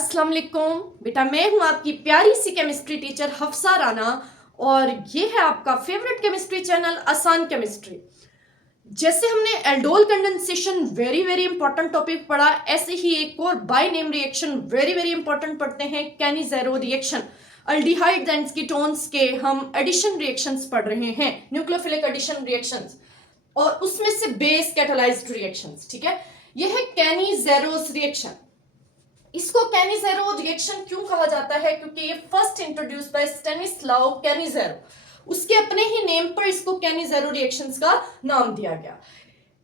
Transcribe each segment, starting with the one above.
अस्सलाम वालेकुम बेटा, मैं हूं आपकी प्यारी सी केमिस्ट्री टीचर हफ्सा राना और ये है आपका favourite chemistry channel Aasan chemistry. जैसे हमने aldol condensation very very important topic पढ़ा, ऐसे ही एक और by name reaction very very important पढ़ते हैं, Cannizzaro reaction. Aldehydes and ketones के हम एडिशन रिएक्शंस पढ़ रहे हैं, न्यूक्लियोफिलिक एडिशन रिएक्शंस, और उसमें से बेस कैटालाइज्ड रिएक्शंस। ठीक है, यह है कैनी-ज़ेरोस रिएक्शन। इसको कैनी-ज़ेरो रिएक्शन क्यों कहा जाता है? क्योंकि ये फर्स्ट इंट्रोड्यूस बाय स्टेनिस्लाव कैनी-ज़ेरो, उसके अपने ही नेम पर इसको कैनी-ज़ेरो रिएक्शंस का नाम दिया गया।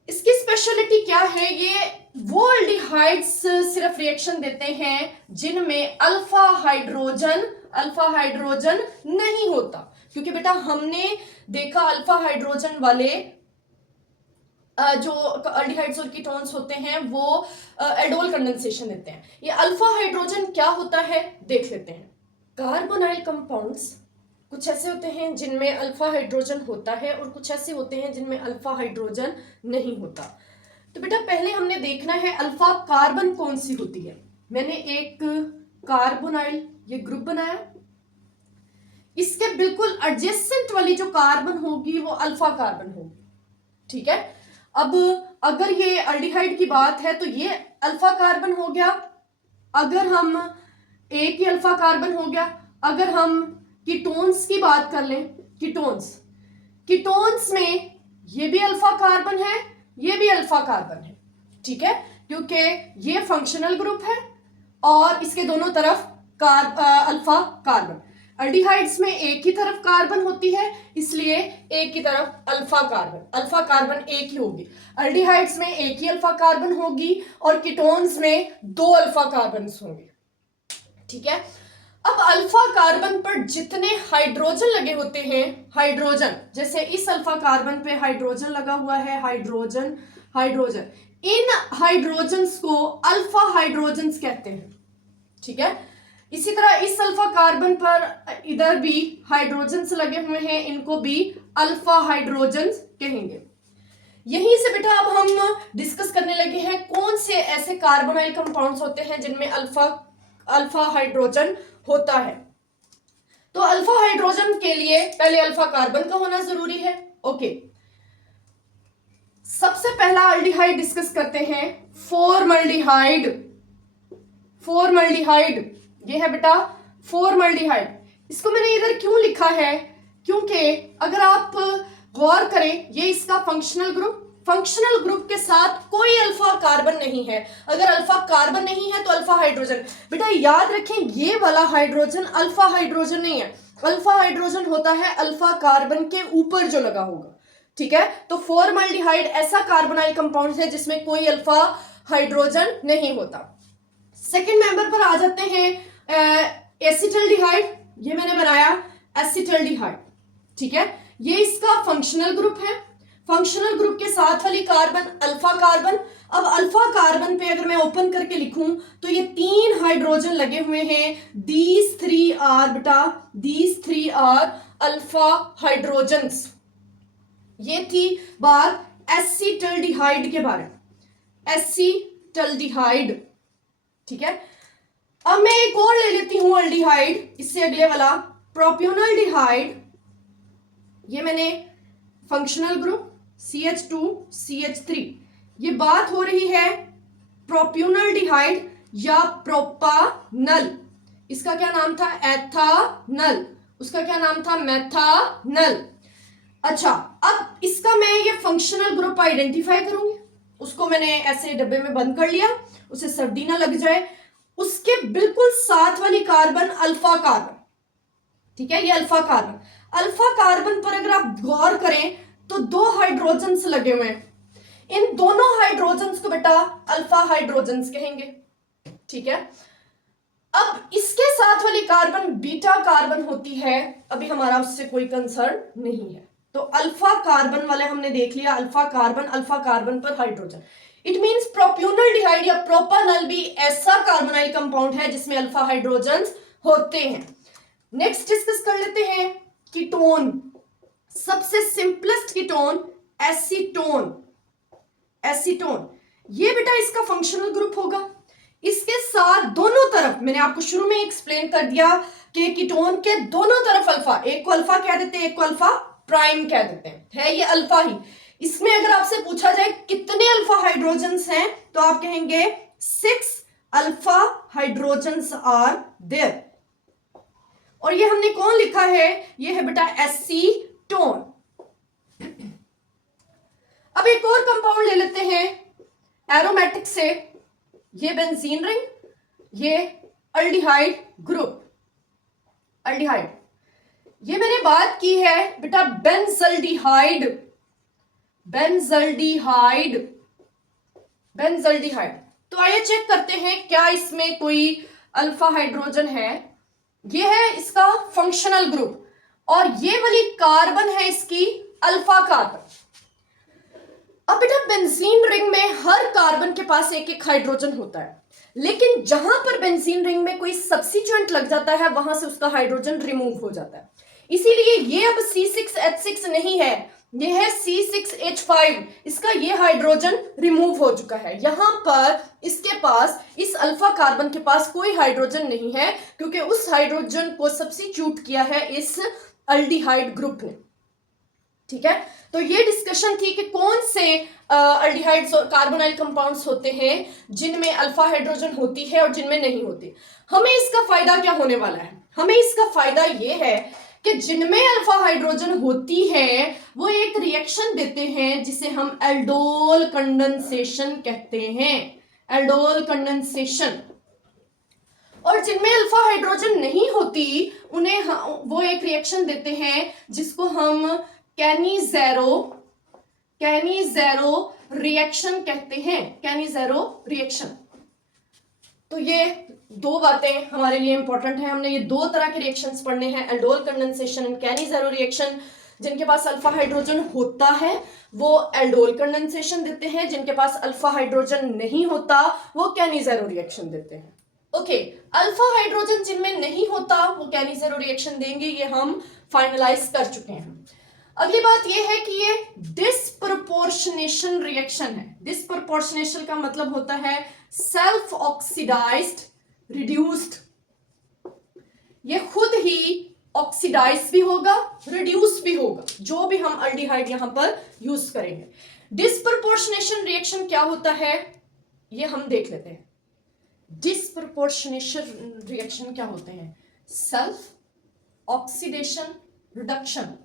इसकी स्पेशलिटी क्या है? ये वो अल्डिहाइड्स सिर्फ रिएक्शन देते हैं जिनमें अल्फा हाइड्रोजन नहीं होता, क्योंकि बेटा हमने देखा अल्फा हाइड्रोजन वाले जो अल्डिहाइड्स और कीटोन्स होते हैं वो एल्डोल कंडेंसेशन देते हैं। ये अल्फा हाइड्रोजन क्या होता है देख लेते हैं। कार्बोनाइल कंपाउंड्स कुछ ऐसे होते हैं जिनमें अल्फा हाइड्रोजन होता है और कुछ ऐसे होते हैं जिनमें अल्फा हाइड्रोजन नहीं होता। तो बेटा पहले हमने देखना है अल्फा कार्बन कौन सी होती है। मैंने एक कार्बोनाइल ये ग्रुप बनाया, इसके बिल्कुल एडजेसेंट वाली जो कार्बन होगी वो अल्फा कार्बन होगी। ठीक है, अब अगर ये अल्डिहाइड की बात है तो ये अल्फा कार्बन हो गया, अगर हम एक ही अल्फा कार्बन हो गया। अगर हम कीटोन्स की बात कर लें, कीटोन्स में ये भी अल्फा कार्बन है, ये भी अल्फा कार्बन है। ठीक है, क्योंकि ये फंक्शनल ग्रुप है और इसके दोनों तरफ अल्फा कार्बन। अल्डिहाइड्स में एक ही तरफ कार्बन होती है, इसलिए एक ही तरफ अल्फा कार्बन एक ही होगी। अल्डिहाइड्स में एक ही अल्फा कार्बन होगी और कीटोन्स में दो अल्फा कार्बन होंगे। ठीक है, अब अल्फा कार्बन पर जितने हाइड्रोजन लगे होते हैं, हाइड्रोजन जैसे इस अल्फा कार्बन पे हाइड्रोजन लगा हुआ है, हाइड्रोजन, इन हाइड्रोजन्स को अल्फा हाइड्रोजन्स कहते हैं। ठीक है, इसी तरह इस अल्फा कार्बन पर इधर भी हाइड्रोजन्स लगे हुए हैं, इनको भी अल्फा हाइड्रोजन्स कहेंगे। यहीं से बेटा अब हम डिस्कस करने लगे हैं कौन से ऐसे कार्बोनाइल कंपाउंड्स होते हैं जिनमें अल्फा हाइड्रोजन होता है। तो अल्फा हाइड्रोजन के लिए पहले अल्फा कार्बन का होना जरूरी है। ओके, सबसे पहला अल्डिहाइड डिस्कस करते हैं, फॉर्मल्डिहाइड। ये है बेटा फॉर्मल्डिहाइड। इसको मैंने इधर क्यों लिखा है? क्योंकि अगर आप गौर करें, ये इसका फंक्शनल ग्रुप के साथ कोई अल्फा कार्बन नहीं है। अगर अल्फा कार्बन नहीं है तो अल्फा हाइड्रोजन। बेटा याद रखें, ये वाला हाइड्रोजन अल्फा हाइड्रोजन नहीं है। अल्फा हाइड्रोजन होता है अल्फा कार्बन के ऊपर जो लगा होगा। ठीक है, तो फॉर्मल्डिहाइड ऐसा कार्बोनाइल कंपाउंड है जिसमें कोई अल्फा हाइड्रोजन नहीं होता। सेकेंड मेंबर पर आ जाते हैं, एसिटल्डिहाइड। ये मैंने बनाया एसिटल्डिहाइड। ठीक है, ये इसका फंक्शनल ग्रुप है। फंक्शनल ग्रुप के साथ वाली कार्बन अल्फा कार्बन। अब अल्फा कार्बन पे अगर मैं ओपन करके लिखूं तो ये 3 हाइड्रोजन लगे हुए हैं। These 3 are alpha hydrogens. ये थी बात एसिटल्डिहाइड के बारे में, एसिटल्डिहाइड। ठीक है, अब मैं एक और ले लेती हूं अल्डिहाइड, इससे अगले वाला प्रोप्योनल्डिहाइड। ये मैंने फंक्शनल ग्रुप CH2CH3। ये बात हो रही है प्रोप्योनल्डिहाइड या प्रोपानल। इसका क्या नाम था? एथानल। उसका क्या नाम था? मेथानल। अच्छा, अब इसका मैं ये फंक्शनल ग्रुप आइडेंटिफाई करूंगी। उसको मैंने ऐसे डब्बे में बंद कर लिया, उसे सर्दी ना लग जाए। उसके बिल्कुल साथ वाली कार्बन अल्फा कार्बन। ठीक है, ये अल्फा कार्बन पर अगर आप गौर करें तो 2 हाइड्रोजन्स लगे हुए हैं। इन दोनों हाइड्रोजन्स को बेटा अल्फा हाइड्रोजन्स कहेंगे। ठीक है, अब इसके साथ वाली कार्बन बीटा कार्बन होती है, अभी हमारा उससे कोई कंसर्न नहीं है। तो अल्फा कार्बन वाले हमने देख लिया, अल्फा कार्बन पर हाइड्रोजन। इट मींस प्रोप्योनल्डिहाइड या प्रोपानल भी ऐसा कार्बोनाइल कंपाउंड है जिसमें अल्फा हाइड्रोजन्स होते हैं। नेक्स्ट डिस्कस कर लेते हैं कीटोन। सबसे सिंपलेस्ट कीटोन एसीटोन। ये बेटा इसका फंक्शनल ग्रुप होगा। इसके साथ दोनों तरफ, मैंने आपको शुरू में एक्सप्लेन कर दिया कि कीटोन के दोनों तरफ अल्फा, एक को अल्फा कह देते हैं, एक को अल्फा प्राइम कह देते हैं, है ये अल्फा ही। इसमें अगर आपसे पूछा जाए कितने अल्फा हाइड्रोजन्स हैं, तो आप कहेंगे 6 अल्फा हाइड्रोजन्स आर देयर। और ये हमने कौन लिखा है, ये है बेटा एसीटोन। अब एक और कंपाउंड ले लेते हैं एरोमेटिक से, ये बेंजीन रिंग, ये अल्डिहाइड ग्रुप, अल्डिहाइड। ये मैंने बात की है बेटा बेंजल्डिहाइड, बेंजल्डिहाइड, बेंजल्डिहाइड। तो आइए चेक करते हैं क्या इसमें कोई अल्फा हाइड्रोजन है। ये है इसका फंक्शनल ग्रुप, और ये वाली कार्बन है इसकी अल्फा कार्बन। अब बेटा बेंजीन रिंग में हर कार्बन के पास एक एक हाइड्रोजन होता है, लेकिन जहां पर बेंजीन रिंग में कोई सब्स्टिट्यूएंट लग जाता है वहां से उसका हाइड्रोजन रिमूव हो जाता है। इसीलिए ये अब C6H6 नहीं है, ये है C6H5। इसका ये हाइड्रोजन रिमूव हो चुका है। यहां पर इसके पास, इस अल्फा कार्बन के पास कोई हाइड्रोजन नहीं है, क्योंकि उस हाइड्रोजन को सब्स्टिट्यूट किया है इस अल्डिहाइड ग्रुप ने। ठीक है, तो ये डिस्कशन थी कि कौन से अल्डिहाइड्स और कार्बोनाइल कंपाउंड्स होते हैं जिनमें अल्फा हाइड्रोजन होती है और जिनमें नहीं होती। हमें इसका फायदा क्या होने वाला है, हमें इसका फायदा ये है कि जिनमें अल्फा हाइड्रोजन होती है वो एक रिएक्शन देते हैं जिसे हम एल्डोल कंडेंसेशन कहते हैं, एल्डोल कंडेंसेशन। और जिनमें अल्फा हाइड्रोजन नहीं होती उन्हें वो एक रिएक्शन देते हैं जिसको हम कैनिज़ेरो रिएक्शन कहते हैं, कैनिज़ेरो रिएक्शन। तो ये दो बातें हमारे लिए इंपॉर्टेंट है, हमने ये दो तरह के रिएक्शंस पढ़ने हैं, एल्डोल कंडेंसेशन एंड कैनिज़ेरो रिएक्शन। जिनके पास अल्फा हाइड्रोजन होता है वो एल्डोल कंडेंसेशन देते हैं, जिनके पास अल्फा हाइड्रोजन नहीं होता वो कैनिज़ेरो रिएक्शन देते हैं। ओके, अल्फा हाइड्रोजन जिनमें नहीं होता वो कैनिज़ेरो रिएक्शन देंगे, ये हम फाइनलाइज कर चुके हैं। अगली बात ये है कि ये डिस्प्रपोर्शनेशन रिएक्शन है। डिस्प्रपोर्शनेशन का मतलब होता है सेल्फ ऑक्सीडाइज्ड रिड्यूस्ड। ये खुद ही ऑक्सीडाइज भी होगा, रिड्यूस भी होगा, जो भी हम अल्डिहाइड यहां पर यूज करेंगे। डिस्प्रपोर्शनेशन रिएक्शन क्या होता है ये हम देख लेते हैं। डिस्प्रपोर्शनेशन रिएक्शन क्या होते हैं, self oxidation reduction,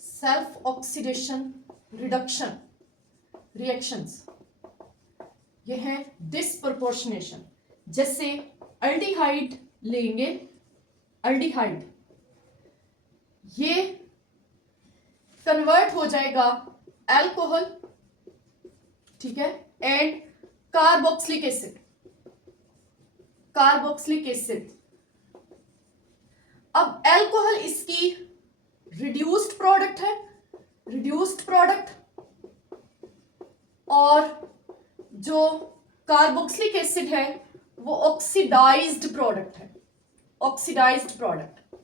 self oxidation reduction reactions, ये है डिस्प्रपोर्शनेशन। जैसे अल्डिहाइड लेंगे, अल्डिहाइड ये कन्वर्ट हो जाएगा अल्कोहल, ठीक है, and carboxylic acid, carboxylic acid. अब अल्कोहल इसकी रिड्यूस्ड प्रोडक्ट है, रिड्यूस्ड प्रोडक्ट, और जो कार्बोक्सिलिक एसिड है वो ऑक्सीडाइज्ड प्रोडक्ट है, ऑक्सीडाइज्ड प्रोडक्ट।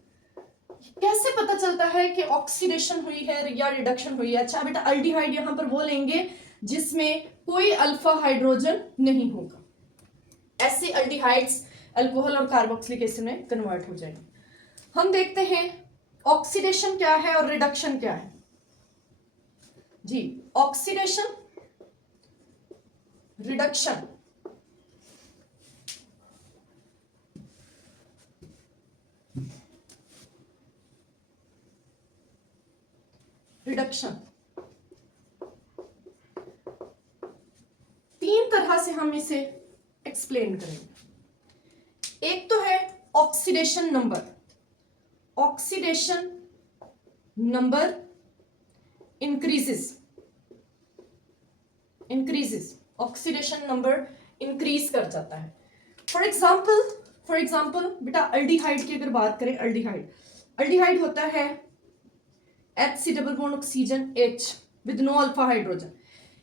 कैसे पता चलता है कि ऑक्सीडेशन हुई है या रिडक्शन हुई है? अच्छा बेटा, अल्डिहाइड यहां पर वो लेंगे जिसमें कोई अल्फा हाइड्रोजन नहीं होगा, ऐसे अल्डिहाइड्स अल्कोहल और कार्बोक्सिलिक एसिड में कन्वर्ट हो जाएंगे। हम देखते हैं ऑक्सीडेशन क्या है और रिडक्शन क्या है। जी, ऑक्सीडेशन, रिडक्शन। रिडक्शन तीन तरह से हम इसे एक्सप्लेन करेंगे। एक तो है oxidation number, oxidation number increases, oxidation number increase कर जाता है। फॉर एग्जाम्पल बेटा अल्डिहाइड की अगर बात करें, अल्डिहाइड होता है HC double bond oxygen H with no alpha hydrogen.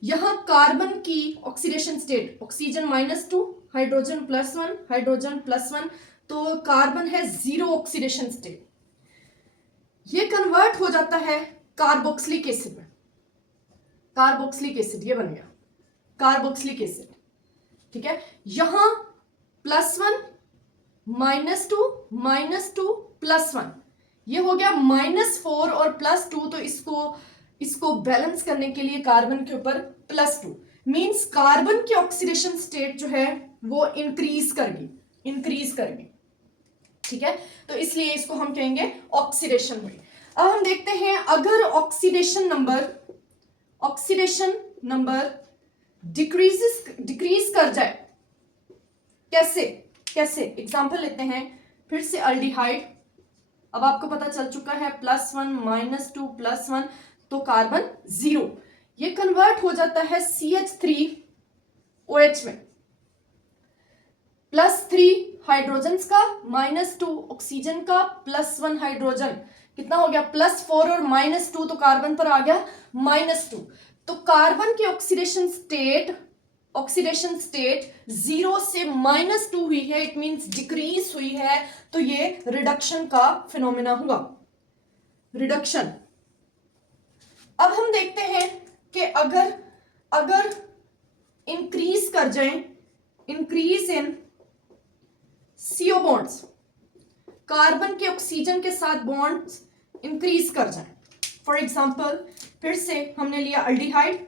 यहां कार्बन की oxidation state oxygen -2, hydrogen +1, hydrogen +1, तो कार्बन है 0 ऑक्सीडेशन स्टेट। ये कन्वर्ट हो जाता है कार्बोक्सिलिक एसिड में, कार्बोक्सिलिक एसिड ये बन गया कार्बोक्सिलिक एसिड। ठीक है, यहां +1 -2 +1, ये हो गया -4 और +2, तो इसको बैलेंस करने के लिए कार्बन के ऊपर +2 मींस कार्बन की ऑक्सीडेशन स्टेट जो है वो इंक्रीज करगी, ठीक है, तो इसलिए इसको हम कहेंगे ऑक्सीडेशन हुई। अब हम देखते हैं अगर ऑक्सीडेशन नंबर डिक्रीज कर जाए, कैसे एग्जांपल लेते हैं फिर से अल्डिहाइड। अब आपको पता चल चुका है +1 -2 +1, तो कार्बन 0, ये कन्वर्ट हो जाता है CH3OH में, +3 हाइड्रोजन का -2 ऑक्सीजन का +1 हाइड्रोजन, कितना हो गया +4 और -2, तो कार्बन पर आ गया -2, तो कार्बन की ऑक्सीडेशन स्टेट 0 से -2 हुई है, इट मींस डिक्रीज हुई है, तो ये रिडक्शन का फिनोमेना हुआ, रिडक्शन। अब हम देखते हैं कि अगर इंक्रीज कर जाए, increase in CO bonds, carbon के ऑक्सीजन के साथ बॉन्ड्स इंक्रीज कर जाए, फॉर एग्जांपल फिर से हमने लिया अल्डिहाइड,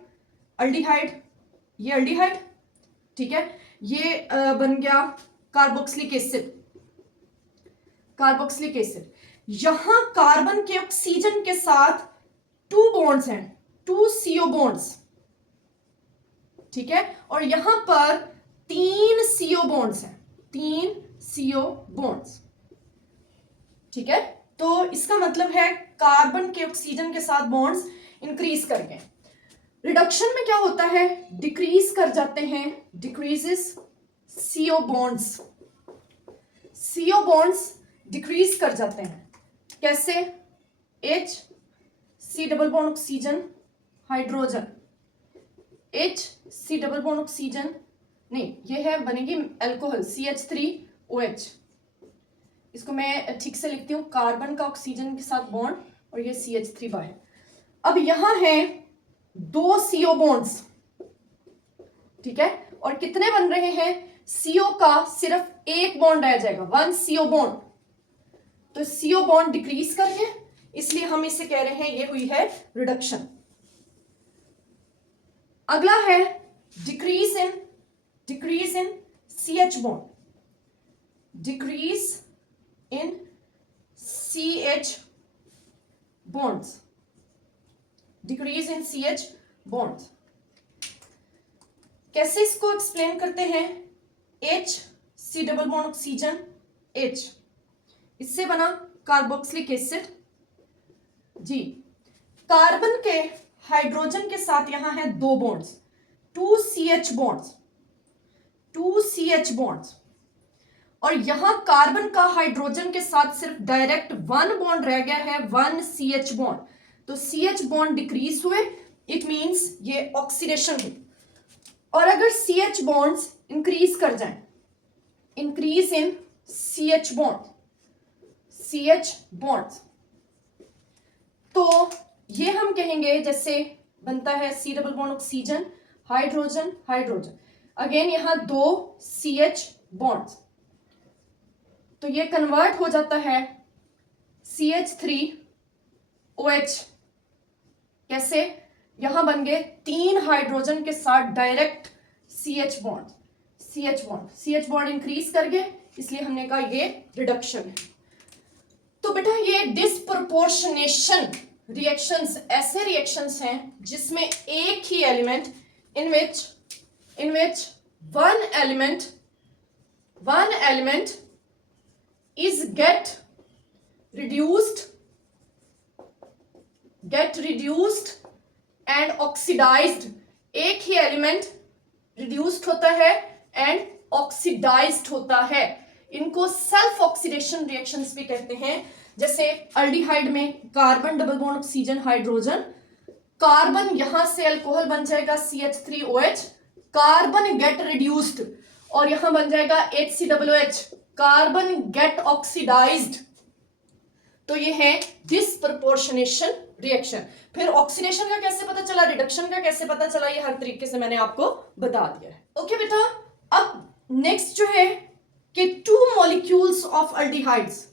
ये अल्डिहाइड, ठीक है, ये बन गया कार्बोक्सिलिक एसिड, यहां कार्बन के ऑक्सीजन के साथ 2 बॉन्ड्स हैं, 2 CO बॉन्ड्स, ठीक है, और यहां पर 3 CO बॉन्ड्स हैं, 3 CO बॉन्ड्स, ठीक है, तो इसका मतलब है कार्बन के ऑक्सीजन के साथ बॉन्ड्स इंक्रीज कर गए। रिडक्शन में क्या होता है, डिक्रीज कर जाते हैं, डिक्रीजेस CO बॉन्ड्स डिक्रीज कर जाते हैं, कैसे, H C double bond oxygen hydrogen, H C double bond oxygen, नहीं ये है बनेगी अल्कोहल CH3OH, इसको मैं ठीक से लिखती हूं, कार्बन का ऑक्सीजन के साथ बॉन्ड और ये CH3 बाहर। अब यहां है 2 CO बॉन्ड्स, ठीक है, और कितने बन रहे हैं, CO का सिर्फ एक बॉन्ड रह जाएगा, 1 CO बॉन्ड, तो CO बॉन्ड डिक्रीज कर गए, इसलिए हम इसे कह रहे हैं ये हुई है रिडक्शन। अगला है decrease in CH bond, decrease in CH bonds, decrease in CH bonds, कैसे इसको एक्सप्लेन करते हैं, H C double bond oxygen H, इससे बना कार्बोक्सिलिक एसिड, जी, कार्बन के हाइड्रोजन के साथ यहां है 2 बॉन्ड्स, 2 CH bonds, और यहां कार्बन का हाइड्रोजन के साथ सिर्फ डायरेक्ट 1 बॉन्ड रह गया है, 1 CH बॉन्ड, तो CH बॉन्ड डिक्रीज हुए, इट मींस ये ऑक्सीडेशन हुई। और अगर CH बॉन्ड्स इंक्रीज कर जाएं, इंक्रीज इन CH बॉन्ड्स, तो ये हम कहेंगे जैसे बनता है C double bond oxygen hydrogen, again यहां 2 CH बॉन्ड्स, तो ये कन्वर्ट हो जाता है CH3OH, कैसे, यहां बन गए 3 हाइड्रोजन के साथ डायरेक्ट CH बॉन्ड इंक्रीज कर गए, इसलिए हमने कहा ये रिडक्शन है। तो बेटा ये डिस्प्रपोर्शनेशन रिएक्शंस ऐसे रिएक्शंस हैं जिसमें एक ही element in which one element is get reduced and oxidized, एक ही एलिमेंट रिड्यूस्ड होता है एंड ऑक्सीडाइज्ड होता है, इनको सेल्फ ऑक्सीडेशन रिएक्शंस भी कहते हैं। जैसे अल्डिहाइड में carbon double bond oxygen hydrogen, carbon यहां से अल्कोहल बन जाएगा CH3OH, कार्बन गेट रिड्यूस्ड, और यहां बन जाएगा HCOOH, कार्बन गेट ऑक्सीडाइज्ड, तो ये है डिस्प्रपोर्शनेशन रिएक्शन। फिर ऑक्सीडेशन का कैसे पता चला, रिडक्शन का कैसे पता चला, ये हर तरीके से मैंने आपको बता दिया है। ओके बेटा, अब नेक्स्ट जो है कि two molecules of aldehydes,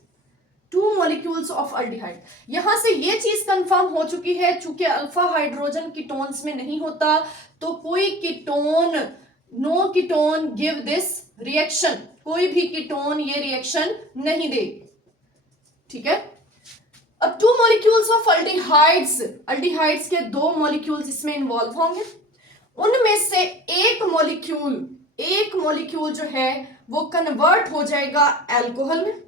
two molecules of aldehyde, यहां से ये चीज कंफर्म हो चुकी है, चूंकि अल्फा हाइड्रोजन कीटोन्स में नहीं होता तो कोई ketone, no ketone give this reaction, कोई भी कीटोन ये रिएक्शन नहीं देगी, ठीक है। अब two molecules of aldehydes, aldehydes के दो मॉलिक्यूल्स इसमें इन्वॉल्व होंगे, उनमें से एक मॉलिक्यूल जो है वो कन्वर्ट हो जाएगा अल्कोहल में,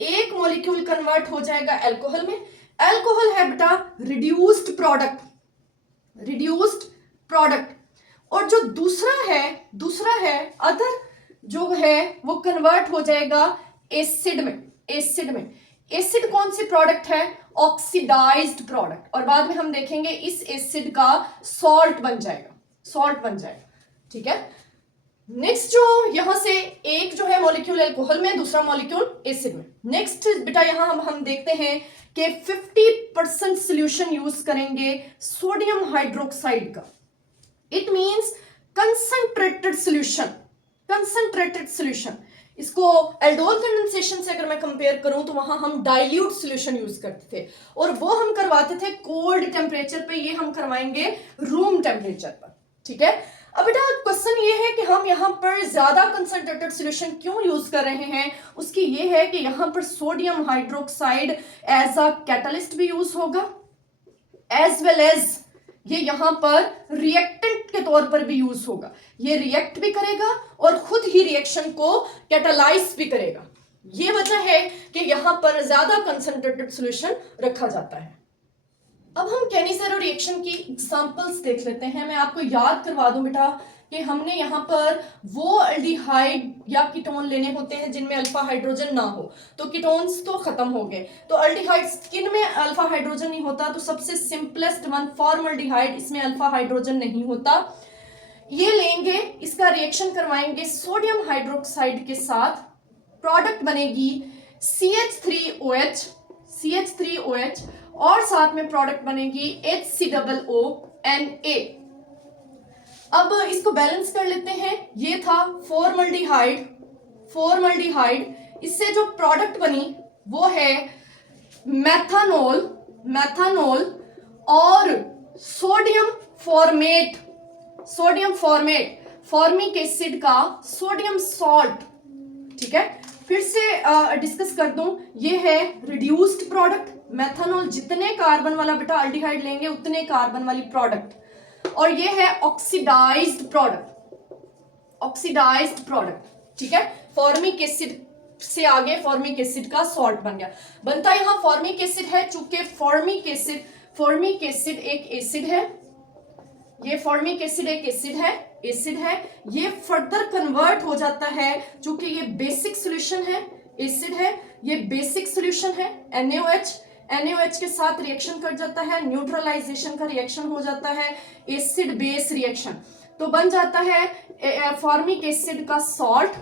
एक मॉलिक्यूल कन्वर्ट हो जाएगा अल्कोहल में। अल्कोहल है बेटा रिड्यूस्ड प्रोडक्ट, और जो दूसरा है अदर जो है वो कन्वर्ट हो जाएगा एसिड में। एसिड कौन सी प्रोडक्ट है? ऑक्सीडाइज्ड प्रोडक्ट, और बाद में हम देखेंगे इस एसिड का सॉल्ट बन जाएगा, ठीक है। नेक्स्ट जो यहां से एक जो है मॉलिक्यूल अल्कोहल में, दूसरा मॉलिक्यूल एसिड में। नेक्स्ट बेटा यहां हम देखते हैं कि 50% सोल्यूशन यूज करेंगे सोडियम हाइड्रोक्साइड का। It means concentrated solution. इसको एल्डोल कंडेंसेशन से अगर मैं कंपेयर करूं तो वहां हम डाइल्यूट सोल्यूशन यूज करते थे, और वो हम करवाते थे कोल्ड टेम्परेचर पे, ये हम करवाएंगे रूम टेम्परेचर पर, ठीक है। अब बेटा क्वेश्चन ये है कि हम यहाँ पर ज्यादा कंसंट्रेटेड सोल्यूशन क्यों यूज कर रहे हैं, उसकी ये है कि यहाँ पर sodium hydroxide as a catalyst भी यूज होगा, एज वेल एज ये यहाँ पर रिएक्टेंट के तौर पर भी यूज होगा, ये रिएक्ट भी करेगा और खुद ही रिएक्शन को कैटलाइज भी करेगा। ये वजह है कि यहाँ पर ज्यादा कंसंट्रेटेड सोल्यूशन रखा जाता है। अब हम कैनिसेरो रिएक्शन की एग्जांपल्स देख लेते हैं। मैं आपको याद करवा दूं बेटा कि हमने यहाँ पर वो अल्डिहाइड या कीटोन लेने होते हैं जिनमें अल्फा हाइड्रोजन ना हो, तो कीटोन्स तो खत्म हो गए, तो अल्डिहाइड्स किन में अल्फा हाइड्रोजन नहीं होता, तो सबसे सिंपलेस्ट वन फॉर्मल्डिहाइड, इसमें अल्फा हाइड्रोजन नहीं होता। ये लेंगे, इसका रिएक्शन करवाएंगे सोडियम हाइड्रोक्साइड के साथ, प्रोडक्ट बनेगी CH3OH और साथ में प्रोडक्ट बनेगी HCOONA। अब इसको बैलेंस कर लेते हैं। ये था फॉर्मल्डिहाइड, इससे जो प्रोडक्ट बनी वो है मेथानॉल और सोडियम फॉर्मेट, फॉर्मिक एसिड का सोडियम सॉल्ट, ठीक है। फिर से डिस्कस कर दूं, ये है रिड्यूस्ड प्रोडक्ट, मेथानॉल जितने कार्बन वाला बेटा अल्डिहाइड लेंगे उतने कार्बन वाली प्रोडक्ट, और ये है ऑक्सीडाइज्ड प्रोडक्ट, ठीक है। फॉर्मिक एसिड से आगे फॉर्मिक एसिड का सॉल्ट बन गया, बनता यहाँ फॉर्मिक एसिड है, चूंकि फॉर्मिक एसिड एक एसिड है, ये फॉर्मिक एसिड एक एसिड है, ये फर्दर कन्वर्ट हो जाता है, चूंकि ये बेसिक सॉल्यूशन है, एसिड है, ये बेसिक सॉल्यूशन है, NaOH के साथ रिएक्शन कर जाता है, न्यूट्रलाइजेशन का रिएक्शन हो जाता है, एसिड बेस रिएक्शन, तो बन जाता है फॉर्मिक एसिड का सॉल्ट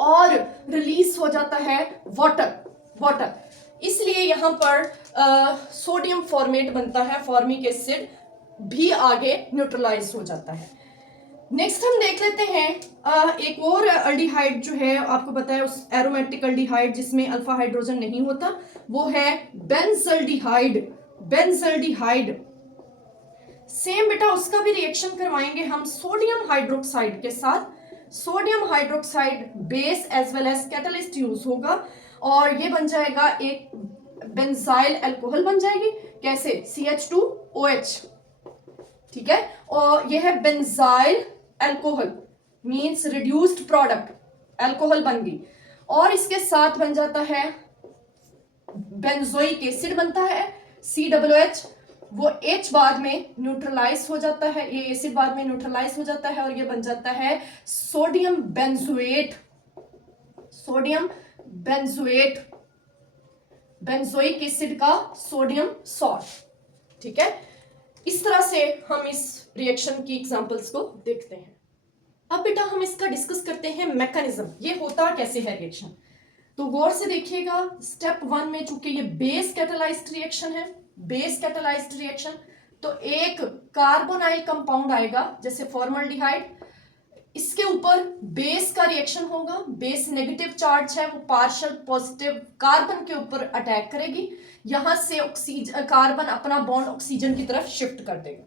और रिलीज हो जाता है वाटर। इसलिए यहां पर सोडियम फॉर्मेट बनता है, फॉर्मिक एसिड भी आगे न्यूट्रलाइज हो जाता है। नेक्स्ट हम देख लेते हैं एक और अल्डिहाइड जो है, आपको पता है उस एरोमेटिक अल्डिहाइड जिसमें अल्फा हाइड्रोजन नहीं होता, वो है बेंजल्डिहाइड। सेम बेटा उसका भी रिएक्शन करवाएंगे हम सोडियम हाइड्रोक्साइड के साथ, sodium hydroxide base as well as catalyst use होगा, और ये बन जाएगा एक बेंजाइल अल्कोहल बन जाएगी, कैसे? CH2OH, ठीक है। और ये है benzyl alcohol, means reduced product, alcohol बन गई, और इसके साथ बन जाता है बेंजोइक एसिड बनता है COOH, वो H बाद में न्यूट्रलाइज हो जाता है, ये एसिड बाद में न्यूट्रलाइज हो जाता है, और ये बन जाता है सोडियम बेंजोइक एसिड का सोडियम सॉल्ट, ठीक है। इस तरह से हम इस रिएक्शन की एग्जांपल्स को देखते हैं। अब बेटा हम इसका डिस्कस करते हैं मैकेनिज्म, ये होता कैसे है रिएक्शन, तो गौर से देखिएगा। स्टेप 1 में चूंकि ये बेस कैटलाइज्ड रिएक्शन, तो एक कार्बोनाइल कंपाउंड आएगा जैसे फॉर्मल्डिहाइड, इसके ऊपर बेस का रिएक्शन होगा, बेस नेगेटिव चार्ज है वो पार्शियल पॉजिटिव कार्बन के ऊपर अटैक करेगी, यहां से ऑक्सीजन कार्बन अपना बॉन्ड ऑक्सीजन की तरफ शिफ्ट कर देगा।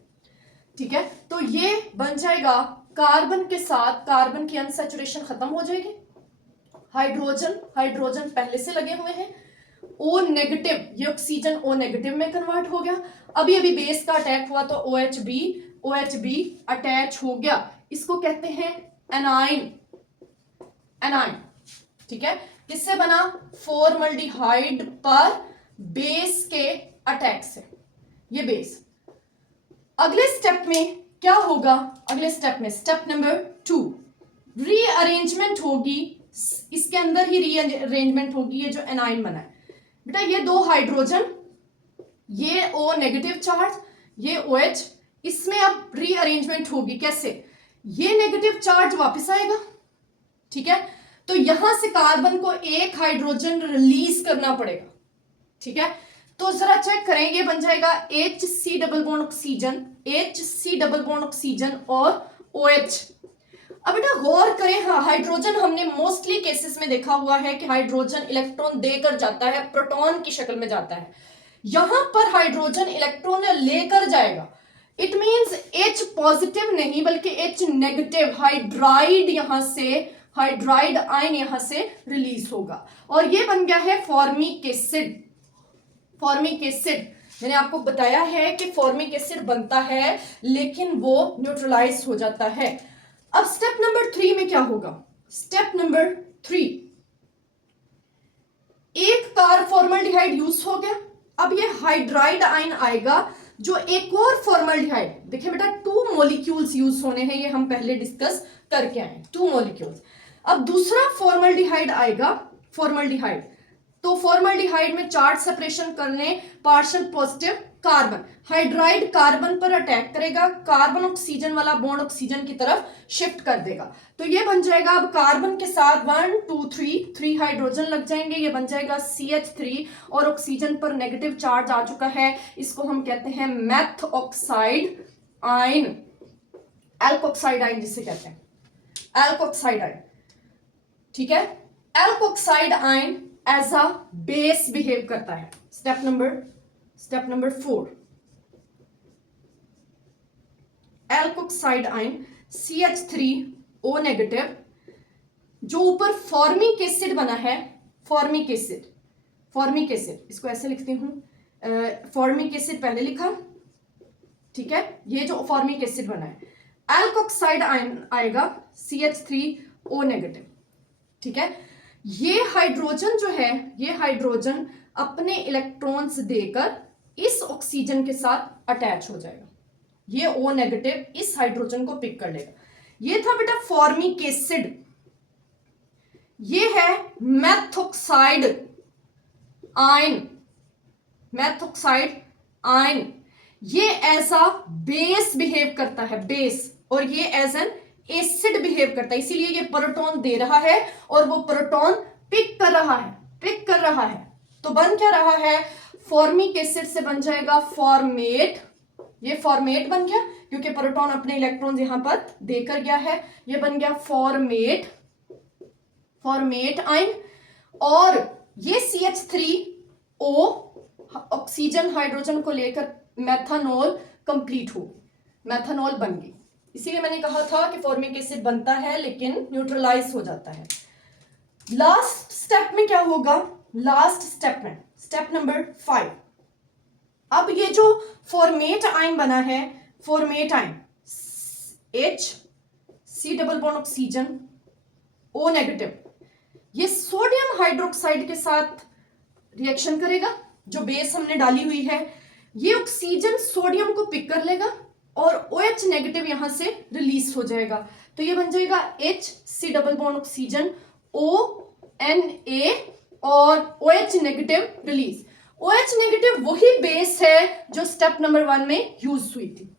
ठीक है, तो ये बन जाएगा कार्बन के साथ कार्बन की अनसैचुरेशन खत्म हो जाएगी, हाइड्रोजन पहले से लगे हुए हैं, O नेगेटिव, ये ऑक्सीजन O नेगेटिव में कन्वर्ट हो गया। अभी बेस का अटैक हुआ तो OHB अटैच हो गया, इसको कहते हैं एनाइन। ठीक है, किससे बना? फॉर्मल्डिहाइड पर बेस के अटैक से, ये बेस। अगले स्टेप में क्या होगा? अगले स्टेप में स्टेप नंबर 2 रीअरेंजमेंट होगी, इसके अंदर ही रीअरेंजमेंट होगी। ये जो एनाइन बना है बेटा, ये दो हाइड्रोजन, ये O नेगेटिव चार्ज, ये OH, इसमें अब रीअरेंजमेंट होगी। कैसे? ये नेगेटिव चार्ज वापस आएगा, ठीक है, तो यहां से कार्बन को एक हाइड्रोजन रिलीज करना पड़ेगा। ठीक है, तो जरा चेक करें, ये बन जाएगा HC double bond oxygen, HC double bond oxygen और OH। अब बेटा गौर करें, हाँ, हाइड्रोजन हमने मोस्टली केसेस में देखा हुआ है कि हाइड्रोजन इलेक्ट्रॉन देकर जाता है, प्रोटॉन की शक्ल में जाता है। यहां पर हाइड्रोजन इलेक्ट्रॉन लेकर जाएगा, इट मींस H पॉजिटिव नहीं बल्कि H नेगेटिव हाइड्राइड, यहां से हाइड्राइड आयन यहां से रिलीज होगा और ये बन गया है फॉर्मिक एसिड। फॉर्मिक एसिड मैंने आपको बताया है कि फॉर्मिक एसिड बनता है लेकिन वो न्यूट्रलाइज हो जाता है। अब स्टेप नंबर 3 में क्या होगा? स्टेप नंबर 3, एक कार फॉर्मल्डिहाइड यूज हो गया, अब ये हाइड्राइड आयन आएगा जो एक और फॉर्मल्डिहाइड, देखिए बेटा 2 मॉलिक्यूल्स यूज होने हैं, ये हम पहले डिस्कस करके आए, 2 मॉलिक्यूल्स। अब दूसरा फॉर्मल्डिहाइड आएगा, फॉर्मल्डिहाइड, तो फॉर्मल्डिहाइड में चार्ज सेपरेशन करने partial positive carbon, hydride carbon पर अटैक करेगा, कार्बन ऑक्सीजन वाला बॉन्ड ऑक्सीजन की तरफ शिफ्ट कर देगा, तो ये बन जाएगा अब कार्बन के साथ 1 2 3 हाइड्रोजन लग जाएंगे, ये बन जाएगा CH3 और ऑक्सीजन पर नेगेटिव चार्ज आ चुका है, इसको हम कहते हैं methoxide ion, alkoxide ion जिसे कहते हैं, एल्कोक्साइड आयन। ठीक है, alkoxide ion as a base behave करता है। Step number 4, alkoxide ion CH3O negative, जो ऊपर फॉर्मिक एसिड बना है, फॉर्मिक एसिड इसको ऐसे लिखती हूं, फॉर्मिक एसिड पहले लिखा, ठीक है, ये जो फॉर्मिक एसिड बना है, एल्कोक्साइड आयन आएगा CH3O नेगेटिव। ठीक है, ये हाइड्रोजन जो है, ये हाइड्रोजन अपने इलेक्ट्रॉन्स देकर इस ऑक्सीजन के साथ अटैच हो जाएगा, ये O नेगेटिव इस हाइड्रोजन को पिक कर लेगा। ये था बेटा फॉर्मिक एसिड, ये है मेथॉक्साइड आयन, ये एज अ बेस बिहेव करता है, बेस, और ये एज एन एसिड बिहेव करता है, इसीलिए ये प्रोटॉन दे रहा है और वो प्रोटॉन पिक कर रहा है, तो बन क्या रहा है? फॉर्मिक एसिड से बन जाएगा फॉर्मेट, ये फॉर्मेट बन गया क्योंकि प्रोटॉन अपने इलेक्ट्रॉन यहां पर देकर गया है, ये बन गया फॉर्मेट आयन, और ये CH3O ऑक्सीजन हाइड्रोजन को लेकर मेथनॉल कंप्लीट हो, मेथनॉल बन गई। इसीलिए मैंने कहा था कि फॉर्मिक एसिड बनता है लेकिन न्यूट्रलाइज हो जाता है। लास्ट स्टेप में क्या होगा? लास्ट स्टेप में स्टेप नंबर 5, अब ये जो फॉर्मेट आयन बना है, format ion HC double bond oxygen O negative, ये सोडियम हाइड्रोक्साइड के साथ रिएक्शन करेगा, जो बेस हमने डाली हुई है, ये ऑक्सीजन सोडियम को पिक कर लेगा और OH नेगेटिव यहां से रिलीज हो जाएगा, तो ये बन जाएगा HC double bond oxygen ONA और OH negative release. OH negative वही बेस है जो स्टेप नंबर 1 में यूज हुई थी,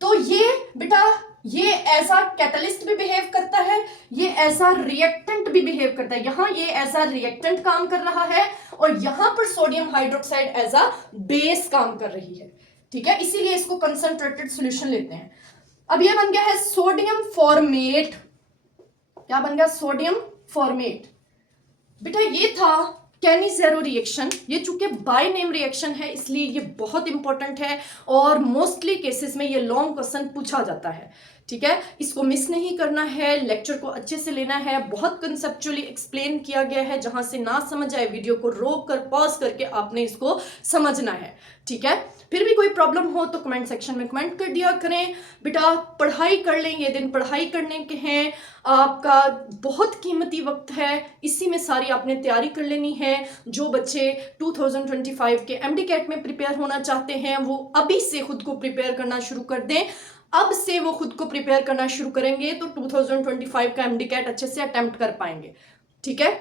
तो ये बेटा ये ऐसा कैटलिस्ट भी बिहेव करता है, ये ऐसा रिएक्टेंट भी बिहेव करता है, यहां ये ऐसा रिएक्टेंट काम कर रहा है और यहां पर sodium hydroxide as a base काम कर रही है। ठीक है, इसीलिए इसको कंसंट्रेटेड सॉल्यूशन लेते हैं। अब ये बन गया है सोडियम फॉर्मेट। क्या बन गया? Sodium format. बेटा ये था केनिज़ेरो रिएक्शन। ये चूंकि बाय नेम रिएक्शन है इसलिए ये बहुत इंपॉर्टेंट है और मोस्टली केसेस में ये लॉन्ग क्वेश्चन पूछा जाता है। ठीक है, इसको मिस नहीं करना है, लेक्चर को अच्छे से लेना है। बहुत कंसेप्चुअली एक्सप्लेन किया गया है, जहां से ना समझ आए वीडियो को रोक कर पॉज करके आपने इसको समझना है। ठीक है, फिर भी कोई प्रॉब्लम हो तो कमेंट सेक्शन में कमेंट कर दिया करें। बेटा पढ़ाई कर लें, ये दिन पढ़ाई करने के हैं, आपका बहुत कीमती वक्त है, इसी में सारी आपने तैयारी कर लेनी है। जो बच्चे 2025 के MD-CAT में प्रिपेयर होना चाहते हैं वो अभी से खुद को प्रिपेयर करना शुरू कर दें। अब से वो खुद को प्रिपेयर करना शुरू करेंगे तो 2025 का MD-CAT अच्छे से अटेम्प्ट कर पाएंगे। ठीक है,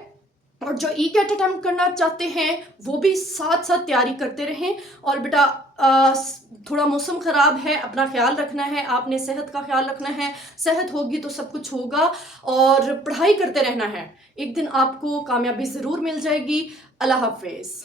और जो E-CAT अटेम्प्ट करना चाहते हैं वो भी साथ साथ तैयारी करते रहें। और बेटा थोड़ा मौसम खराब है, अपना ख्याल रखना है, आपने सेहत का ख्याल रखना है। सेहत होगी तो सब कुछ होगा और पढ़ाई करते रहना है। एक दिन आपको कामयाबी ज़रूर मिल जाएगी। अल्लाह हाफिज़।